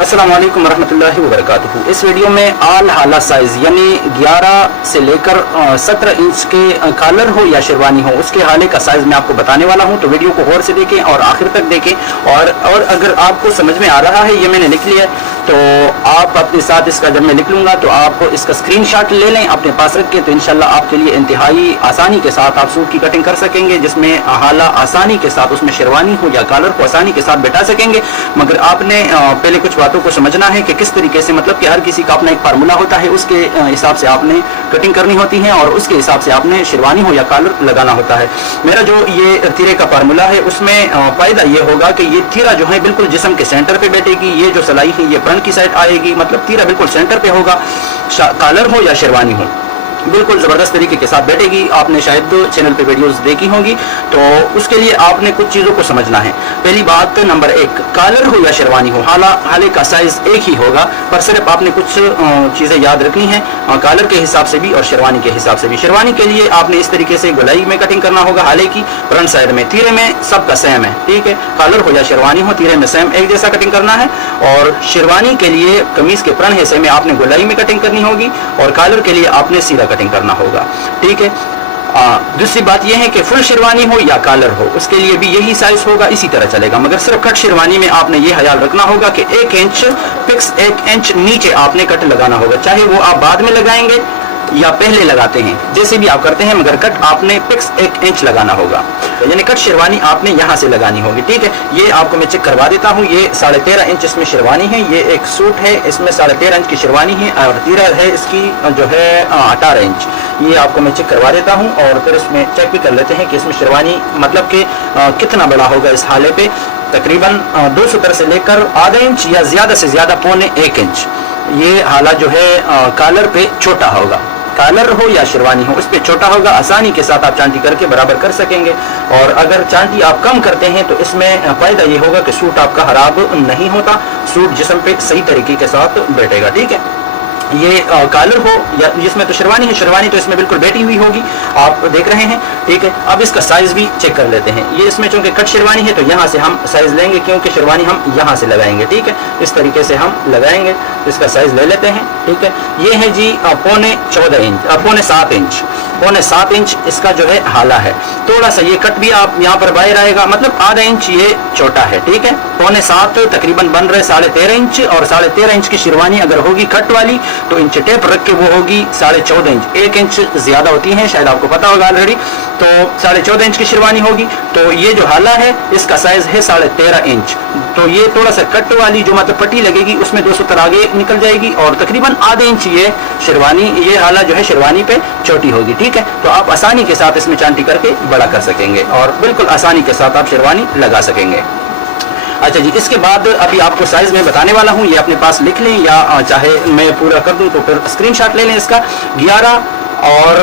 अस्सलाम वालेकुम रहमतुल्लाहि व बरकातुहू। इस वीडियो में आल हाला साइज़ यानी 11 से लेकर 17 इंच के कॉलर हो या शेरवानी हो उसके हाले का साइज़ मैं आपको बताने वाला हूं, तो वीडियो को गौर से देखें और आखिर तक देखें। और अगर आपको समझ में आ रहा है, ये मैंने लिख लिया है, तो आप अपने साथ इसका जब मैं लिख लूँगा तो आप इसका स्क्रीनशॉट ले लें अपने पास रख के, तो इंशाल्लाह आपके लिए इंतहाई आसानी के साथ आप सूट की कटिंग कर सकेंगे, जिसमें हाला आसानी के साथ उसमें शेरवानी हो या कॉलर को आसानी के साथ बैठा सकेंगे। मगर आपने पहले कुछ बातों को समझना है कि किस तरीके से, मतलब कि हर किसी का अपना एक फार्मूला होता है, उसके हिसाब से आपने कटिंग करनी होती है और उसके हिसाब से आपने शेरवानी हो या कॉलर लगाना होता है। मेरा जो ये तीरे का फार्मूला है उसमें फायदा ये होगा कि ये तीरा जो है बिल्कुल जिस्म के सेंटर पे बैठेगी। ये जो सलाई है ये फ्रंट की साइड आएगी, मतलब तीरा बिल्कुल सेंटर पे होगा। कॉलर हो या शेरवानी हो बिल्कुल ज़बरदस्त तरीके के साथ बैठेगी। आपने शायद चैनल पे वीडियोस देखी होंगी, तो उसके लिए आपने कुछ चीज़ों को समझना है। पहली बात नंबर 1, कॉलर हो या शेरवानी हो हाले का साइज़ एक ही होगा, पर सिर्फ आपने कुछ चीज़ें याद रखनी है कॉलर के हिसाब से भी और शेरवानी के हिसाब से भी। शेरवानी के लिए आपने इस तरीके से गोलाई में कटिंग करना होगा हाले की फ्रंट साइड में। तीरे में सबका सेम है, ठीक है। कॉलर हो या शेरवानी हो तीरे में सेम एक जैसा कटिंग करना है। और शेरवानी के लिए कमीज़ के फ्रंट हिस्से में आपने गोलाई में कटिंग करनी होगी और कॉलर के लिए आपने सीधा कटिंग करना होगा, ठीक है। दूसरी बात यह है कि फुल शेरवानी हो या कॉलर हो उसके लिए भी यही साइज होगा, इसी तरह चलेगा। मगर सिर्फ कट शेरवानी में आपने ये ख्याल रखना होगा कि 1 इंच फिक्स 1 इंच नीचे आपने कट लगाना होगा, चाहे वो आप बाद में लगाएंगे या पहले लगाते हैं, जैसे भी आप करते हैं, मगर कट आपने फिक्स 1 इंच लगाना होगा। यानी कट शेरवानी आपने यहाँ से लगानी होगी, ठीक है। ये आपको मैं चेक करवा देता हूँ। ये 13.5 इंच इसमें शेरवानी है। ये एक सूट है, इसमें 13.5 इंच की शेरवानी है और तीरा है इसकी जो है 18 इंच। ये आपको मैं चेक करवा देता हूँ और फिर इसमें चेक भी कर लेते हैं कि इसमें शेरवानी मतलब कि कितना बड़ा होगा इस हाले पे। तकरीबन 2 सतर से लेकर आधा इंच या ज़्यादा से ज़्यादा 1.25 इंच ये हाला जो है कॉलर पे छोटा होगा। कॉलर हो या शेरवानी हो उस पर छोटा होगा, आसानी के साथ आप चांटी करके बराबर कर सकेंगे। और अगर चांटी आप कम करते हैं तो इसमें फ़ायदा ये होगा कि सूट आपका खराब नहीं होता, सूट जिस्म पे सही तरीके के साथ बैठेगा, ठीक है। ये कॉलर हो या जिसमें तो शेरवानी है, शेरवानी तो इसमें बिल्कुल बैठी हुई होगी, आप देख रहे हैं, ठीक है। अब इसका साइज़ भी चेक कर लेते हैं। ये इसमें चूंकि कट शेरवानी है तो यहाँ से हम साइज़ लेंगे, क्योंकि शेरवानी हम यहाँ से लगाएंगे, ठीक है। इस तरीके से हम लगाएंगे, इसका साइज़ ले लेते हैं, ठीक है। ये है जी 14.14 इंच 7.5 इंच इसका जो है हाला है। थोड़ा सा ये कट भी आप यहाँ पर बाहर आएगा, मतलब आधा इंच ये छोटा है, ठीक है। 7.5 तकरीबन बन रहे 13.5 इंच और 13.5 इंच की शेरवानी अगर होगी कट वाली तो इंच टेप रख के वो होगी 14.5 इंच। 1 इंच ज्यादा होती है, शायद आपको पता होगा ऑलरेडी। तो 14.5 इंच की शेरवानी होगी, तो ये जो हाला है इसका साइज है 13.5 इंच। तो ये थोड़ा सा कट वाली जो मतलब पट्टी लगेगी उसमें 2 सतर आगे निकल जाएगी और तकरीबन आधे इंच ये शेरवानी, ये हाला जो है शेरवानी पे छोटी होगी, ठीक है। तो आप आसानी के साथ इसमें चांटी करके बड़ा कर सकेंगे और बिल्कुल आसानी के साथ आप शेरवानी लगा सकेंगे। अच्छा जी, इसके बाद अभी आपको साइज़ में बताने वाला हूँ, ये अपने पास लिख लें या चाहे मैं पूरा कर दूँ तो फिर स्क्रीनशॉट ले लें इसका। 11 और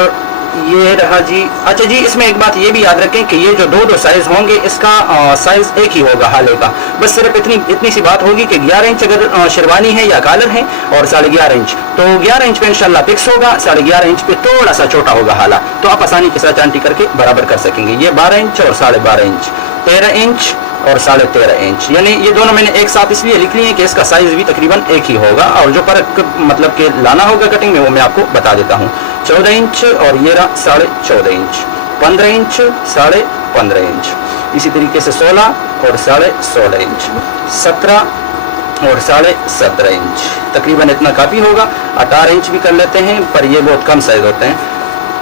ये रहा जी। अच्छा जी, इसमें एक बात ये भी याद रखें कि ये जो दो साइज़ होंगे इसका साइज़ एक ही होगा हाले का। बस सिर्फ इतनी सी बात होगी कि 11 इंच अगर शेरवानी है या कॉलर है और 11.5 इंच, तो 11 इंच पे इंशाल्लाह फिक्स होगा, 11.5 इंच पे थोड़ा सा छोटा होगा हाला, तो आप आसानी के साथ चांटी करके बराबर कर सकेंगे। ये 12 इंच और 12.5 इंच, 13 इंच और 13.5 इंच, यानी ये दोनों मैंने एक साथ इसलिए लिख लिए कि इसका साइज भी तकरीबन एक ही होगा। और जो फर्क मतलब कि लाना होगा कटिंग में वो मैं आपको बता देता हूँ। 14 इंच और ये रहा 14.5 इंच, 15 इंच, 15.5 इंच, इसी तरीके से 16 और 16.5 इंच, 17 और 17.5 इंच, तकरीबन इतना काफ़ी होगा। 18 इंच भी कर लेते हैं, पर ये बहुत कम साइज होते हैं।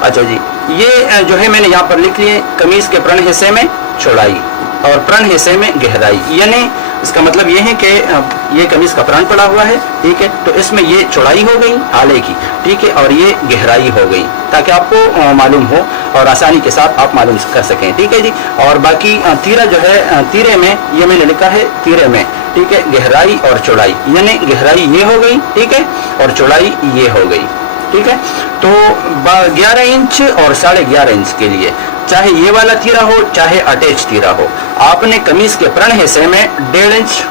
अच्छा जी, ये जो है मैंने यहाँ पर लिख लिए कमीज़ के फ्रंट हिस्से में चौड़ाई और फ्रंट हिस्से में गहराई, यानी इसका मतलब ये है कि ये कमीज़ का फ्रंट पड़ा हुआ है, ठीक है। तो इसमें ये चौड़ाई हो गई हाले की, ठीक है, और ये गहराई हो गई, ताकि आपको मालूम हो और आसानी के साथ आप मालूम कर सकें, ठीक है जी। और बाकी तीरा जो है, तीरे में ये मैंने लिखा है तीरे में, ठीक है, गहराई और चौड़ाई, यानी गहराई ये हो गई, ठीक है, और चौड़ाई ये हो गई, ठीक है। तो 11 इंच और 11.5 इंच के लिए चाहे ये वाला तीरा हो चाहे अटैच तीरा हो, आपने कमीज के फ्रंट हिस्से में 1.5 इंच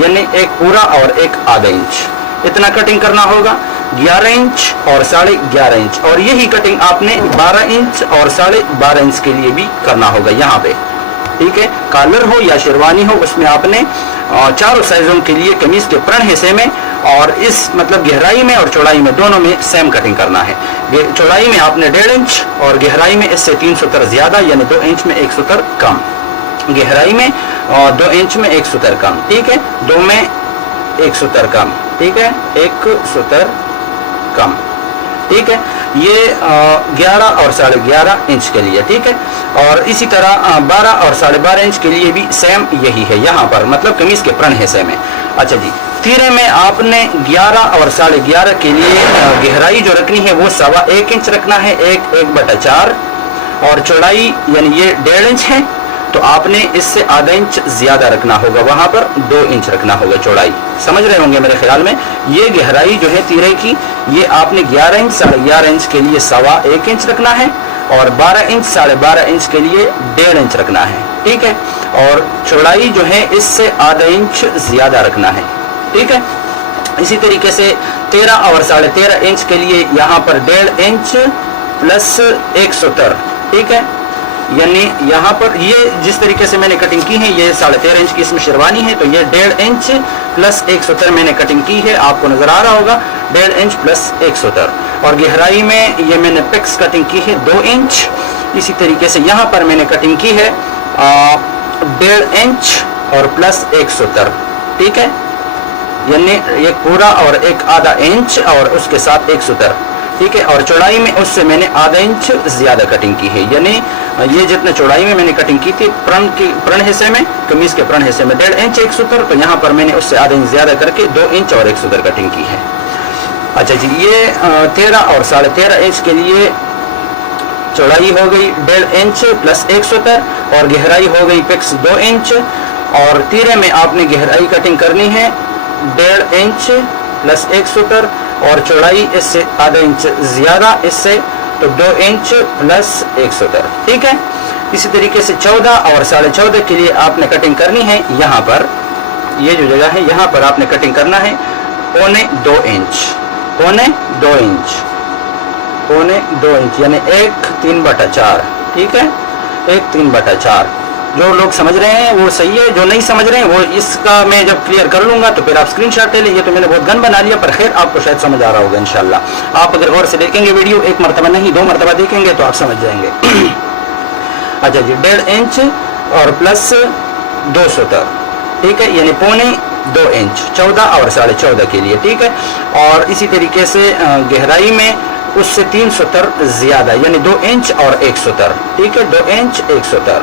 यानी एक पूरा और एक आधा इंच इतना कटिंग करना होगा। 11 इंच और 11.5 इंच, और यही कटिंग आपने 12 इंच और 12.5 इंच के लिए भी करना होगा यहाँ पे, ठीक है। कॉलर हो या शेरवानी हो उसमें आपने चारों साइजों के लिए कमीज के फ्रंट हिस्से में और इस मतलब गहराई में और चौड़ाई में दोनों में सेम कटिंग करना है। चौड़ाई में आपने 1.5 इंच और गहराई में इससे 3 सूत्र ज्यादा यानी 2 इंच में 1 सूत्र कम, गहराई में 2 इंच में 1 सूत्र कम, ठीक है, 2 में 1 सूत्र कम, ठीक है, 1 सूत्र कम, ठीक है। ये 11 और 11.5 इंच के लिए, ठीक है। और इसी तरह 12 और 12.5 इंच के लिए भी सेम यही है यहाँ पर, मतलब कमीज के फ्रंट हिस्से में। अच्छा जी, तीरे में आपने 11 और 11.5 के लिए गहराई जो रखनी है वो 1.25 इंच रखना है, 1/4, और चौड़ाई यानी ये 1.5 इंच है तो आपने इससे आधा इंच ज्यादा रखना होगा, वहां पर 2 इंच रखना होगा चौड़ाई। समझ रहे होंगे मेरे ख्याल में। ये गहराई जो है तीरे की ये आपने 11 इंच 11.5 इंच के लिए 1.25 इंच रखना है और 12 इंच 12.5 इंच के लिए 1.5 इंच रखना है, ठीक है। और चौड़ाई जो है इससे आधा इंच ज्यादा रखना है, ठीक है। इसी तरीके से 13 और 13.5 इंच के लिए यहाँ पर 1.5 इंच प्लस 1 सूत्र, ठीक है। यानी यहाँ पर ये जिस तरीके से मैंने कटिंग की है ये 13.5 इंच की इसमें शेरवानी है तो ये 1.5 इंच प्लस 1 सूत्र मैंने कटिंग की है, आपको नजर आ रहा होगा 1.5 इंच प्लस 1 सूत्र। और गहराई में ये मैंने पिक्स कटिंग की है 2 इंच। इसी तरीके से यहाँ पर मैंने कटिंग की है 1.5 इंच और प्लस 1 सूत्र, ठीक है, यानी एक पूरा और एक आधा इंच और उसके साथ 1 सूत्र, ठीक है। और चौड़ाई में उससे मैंने आधा इंच ज्यादा कटिंग की है, यानी ये जितने चौड़ाई में मैंने कटिंग की थी फ्रंट हिस्से में, कमीज के फ्रंट हिस्से में 1.5 इंच 1 सूत्र, तो यहाँ पर मैंने उससे आधा इंच ज्यादा करके 2 इंच और 1 सूत्र कटिंग की है। अच्छा जी, ये 13 और 13.5 इंच के लिए चौड़ाई हो गई 1.5 इंच प्लस 1 सूत्र और गहराई हो गई पिक्स 2 इंच। और तीरे में आपने गहराई कटिंग करनी है 1.5 इंच प्लस 1 सूत्र और चौड़ाई इससे आधा इंच ज्यादा इससे तो 2 इंच प्लस 1 सूत्र, ठीक है। इसी तरीके से 14 और 14.5 के लिए आपने कटिंग करनी है, यहाँ पर ये जो जगह है यहाँ पर आपने कटिंग करना है 1.25 इंच, 1.25 इंच, 1.25 इंच यानी 1/3/4, ठीक है, 1/3/4। जो लोग समझ रहे हैं वो सही है, जो नहीं समझ रहे हैं वो इसका मैं जब क्लियर कर लूंगा तो फिर आप स्क्रीनशॉट ले लीजिए। तो मैंने बहुत गन बना लिया पर खैर आपको शायद समझ आ रहा होगा इंशाल्लाह। आप अगर गौर से देखेंगे वीडियो, एक मरतबा नहीं 2 मरतबा देखेंगे तो आप समझ जाएंगे। अच्छा जी, 1.5 इंच और प्लस 2 सूत्र, ठीक है, यानी 1.25 इंच 14 और 14.5 के लिए, ठीक है। और इसी तरीके से गहराई में उससे 3 सूत्र ज्यादा यानी 2 इंच और 1 सूत्र, ठीक है, 2 इंच 1 सूत्र,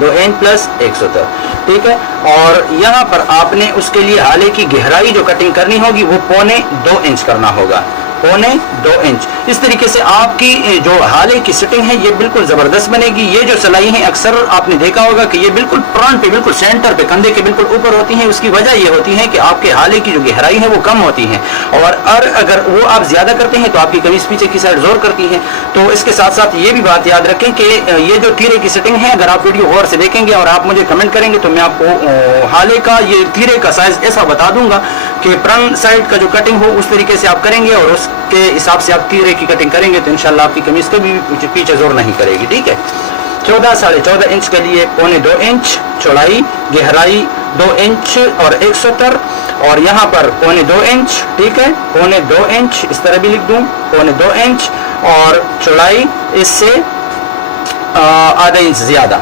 2 इंच प्लस 1 सूत्र, ठीक है। और यहाँ पर आपने उसके लिए आले की गहराई जो कटिंग करनी होगी वो 1.25 इंच करना होगा, 1.25 इंच। इस तरीके से आपकी जो हाले की सिटिंग है ये बिल्कुल जबरदस्त बनेगी। ये जो सिलाई है अक्सर आपने देखा होगा कि ये बिल्कुल फ्रंट पे, बिल्कुल सेंटर पे, कंधे के बिल्कुल ऊपर होती हैं। उसकी वजह ये होती है कि आपके हाले की जो गहराई है वो कम होती है और अगर वो आप ज्यादा करते हैं तो आपकी कमीज पीछे की साइड जोर करती है। तो इसके साथ साथ ये भी बात याद रखें कि ये जो तीरे की सिटिंग है अगर आप वीडियो गौर से देखेंगे और आप मुझे कमेंट करेंगे तो मैं आपको हाले का ये तीरे का साइज ऐसा बता दूंगा कि फ्रंट साइड का जो कटिंग हो उस तरीके से आप करेंगे और उसके हिसाब से आप तीरे की कटिंग करेंगे तो इंशाल्लाह आपकी कमीज कभी भी पीछे जोर नहीं करेगी, ठीक है। 14 14.5 इंच के लिए 1.25 इंच चौड़ाई, गहराई 2 इंच और 1 सूत्र और यहाँ पर 1.25 इंच, ठीक है, 1.25 इंच इस तरह भी लिख दूं, 1.25 इंच और चौड़ाई इससे आधा इंच ज्यादा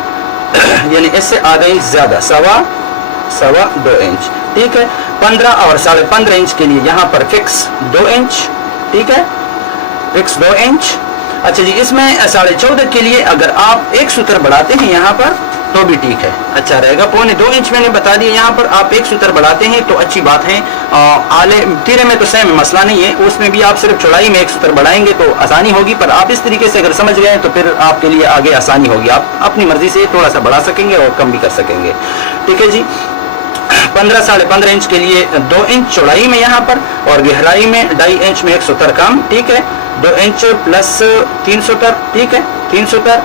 यानी इससे आधा इंच ज्यादा 2.25 इंच, ठीक है। 15 और 15.5 इंच के लिए यहाँ पर फिक्स 2 इंच, ठीक है, फिक्स 2 इंच। अच्छा जी, इसमें 14.5 के लिए अगर आप 1 सूत्र बढ़ाते हैं यहाँ पर तो भी ठीक है, अच्छा रहेगा। 1.25 इंच मैंने बता दिया, यहाँ पर आप 1 सूत्र बढ़ाते हैं तो अच्छी बात है। आले तीरे में तो सेम मसला नहीं है, उसमें भी आप सिर्फ चौड़ाई में 1 सूत्र बढ़ाएंगे तो आसानी होगी, पर आप इस तरीके से अगर समझ गए तो फिर आपके लिए आगे आसानी होगी। आप अपनी मर्जी से थोड़ा सा बढ़ा सकेंगे और कम भी कर सकेंगे, ठीक है जी। 15 15.5 इंच के लिए 2 इंच चौड़ाई में यहाँ पर और गहराई में 2.5 इंच में 1 सूत्र कम, ठीक है, 2 इंच प्लस 3 सूत्र, ठीक है, 3 सूत्र।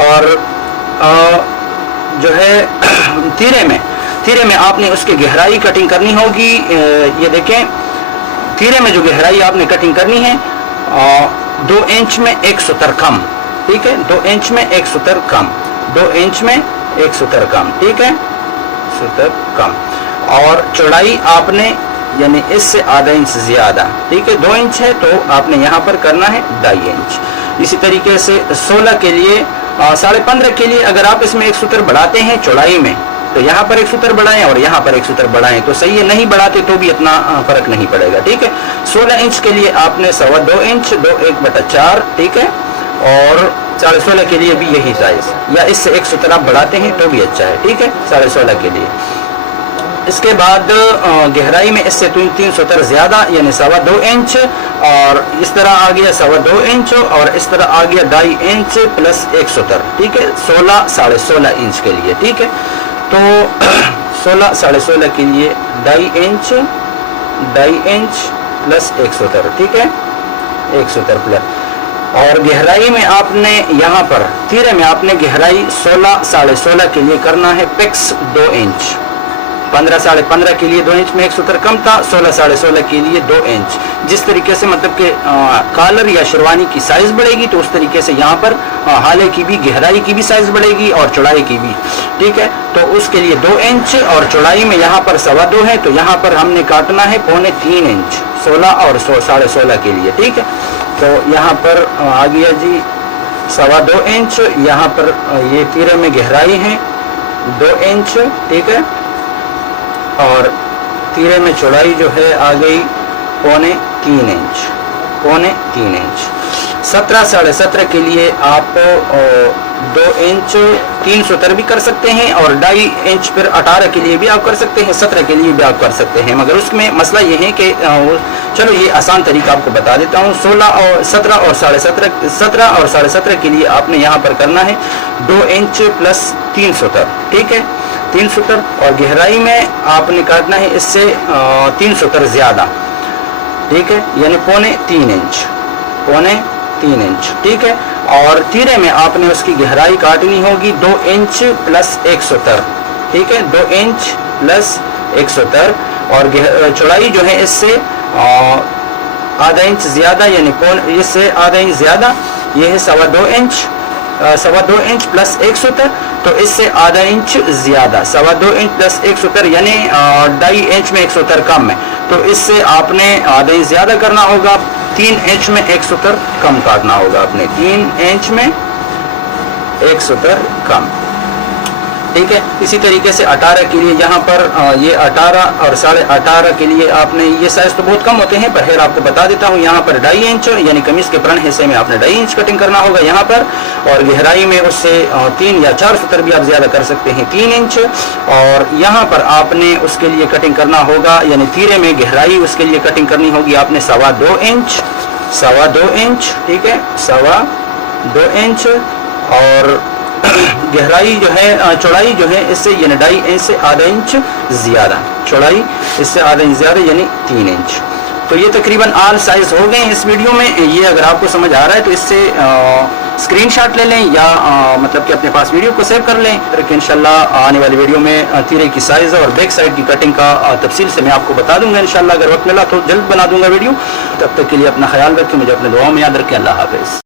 और जो है तीरे में आपने उसकी गहराई कटिंग करनी होगी। ये देखें, तीरे में जो गहराई आपने कटिंग करनी है 2 इंच में 1 सूत्र कम, ठीक है, 2 इंच में 1 सूत्र कम, 2 इंच में 1 सूत्र कम, ठीक है, सूतर कम। और चौड़ाई आपने यानी इससे आधा इंच ज्यादा, ठीक है, 2 इंच है तो आपने यहाँ पर करना है 2.5 इंच। इसी तरीके से 16 के लिए 15.5 के लिए अगर आप इसमें एक सूत्र बढ़ाते हैं चौड़ाई में तो यहाँ पर एक सूत्र बढ़ाएं और यहाँ पर एक सूत्र बढ़ाएं तो सही है, नहीं बढ़ाते तो भी इतना फर्क नहीं पड़ेगा, ठीक है। 16 इंच के लिए आपने 2.25 इंच 1/4, ठीक है, और 16.5 के लिए भी यही साइज या इससे एक सूत्र आप बढ़ाते हैं तो भी अच्छा है, ठीक है, 16.5 के लिए। इसके बाद गहराई में इससे 3 सूत्र ज्यादा यानी 2.25 इंच और इस तरह आ गया 2.25 इंच और इस तरह आ गया 2.5 इंच प्लस एक सूत्र, ठीक है, 16 इंच के लिए, ठीक है। तो 16 के लिए 2.5 इंच प्लस एक सूत्र, ठीक है, एक सूत्र प्लस। और गहराई में आपने यहाँ पर तीरे में आपने गहराई 16 के लिए करना है फिक्स 2 इंच। 15 के लिए 2 इंच में एक सूत्र कम था, 16 के लिए 2 इंच। जिस तरीके से मतलब कि कॉलर या शेरवानी की साइज बढ़ेगी तो उस तरीके से यहाँ पर हाले की भी गहराई की भी साइज बढ़ेगी और चौड़ाई की भी, ठीक है। तो उसके लिए 2 इंच और चौड़ाई में यहाँ पर 2.25 है तो यहाँ पर हमने काटना है 3.25 इंच 16 और 16.5 के लिए, ठीक है। तो यहाँ पर आ गया जी 2.25 इंच, यहाँ पर ये तीरे में गहराई है 2 इंच, ठीक है, और तीरे में चौड़ाई जो है आ गई 3.25 इंच, 3.25 इंच। 17 के लिए आप 2 इंच 3 सूत्र भी कर सकते हैं और 2.5 इंच फिर 18 के लिए भी आप कर सकते हैं, 17 के लिए भी आप कर सकते हैं। मगर उसमें मसला ये है कि चलो ये आसान तरीका आपको बता देता हूँ। 17 और 17.5 के लिए आपने यहाँ पर करना है 2 इंच प्लस 3 सूत्र, ठीक है, 3 सूत्र। और गहराई में आपने काटना है इससे 3 सूत्र ज्यादा, ठीक है, यानी 3.25 इंच, 3.25 इंच, ठीक है। और तीरे में आपने उसकी गहराई काटनी होगी 2 इंच प्लस एक सूत्र, ठीक है, 2 इंच प्लस एक सूत्र। और चौड़ाई जो है इससे आधा इंच ज्यादा यानी इससे आधा इंच ज्यादा, ये है 2.25 इंच, 2.25 इंच प्लस एक सूत्र, तो इससे आधा इंच ज्यादा 2.25 इंच प्लस एक सूत्र यानी 2.5 इंच में एक सूत्र कम है, तो इससे आपने आधा इंच ज्यादा करना होगा, 3 इंच में एक सूत्र कम काटना होगा आपने, 3 इंच में एक सूत्र कम, ठीक है। इसी तरीके से 18 के लिए यहाँ पर ये 18 और 18.5 के लिए आपने ये साइज तो बहुत कम होते हैं पर खैर आपको बता देता हूँ, यहाँ पर 2.5 इंच यानी कमीज के फ्रंट हिस्से में आपने 2.5 इंच कटिंग करना होगा यहाँ पर। और गहराई में उससे 3 या 4 सूत्र भी आप ज्यादा कर सकते हैं, 3 इंच। और यहाँ पर आपने उसके लिए कटिंग करना होगा यानी तीरे में गहराई उसके लिए कटिंग करनी होगी आपने 2.25 इंच, 2.25 इंच, ठीक है, 2.25 इंच। और गहराई जो है चौड़ाई जो है इससे यानी 2.5 इंच से आधा इंच ज्यादा, चौड़ाई इससे आधा इंच ज्यादा यानी 3 इंच। तो ये तकरीबन ऑल साइज हो गए इस वीडियो में। ये अगर आपको समझ आ रहा है तो इससे स्क्रीनशॉट ले लें या मतलब कि अपने पास वीडियो को सेव कर लें, फिर इंशाल्लाह आने वाली वीडियो में तीरे की साइज और बैक साइड की कटिंग का तफसील से मैं आपको बता दूंगा इंशाल्लाह। अगर वक्त मिला तो जल्द बना दूंगा वीडियो। तब तक के लिए अपना ख्याल रखें, मुझे अपने दुआओं में याद रखें। अल्लाह हाफिज़।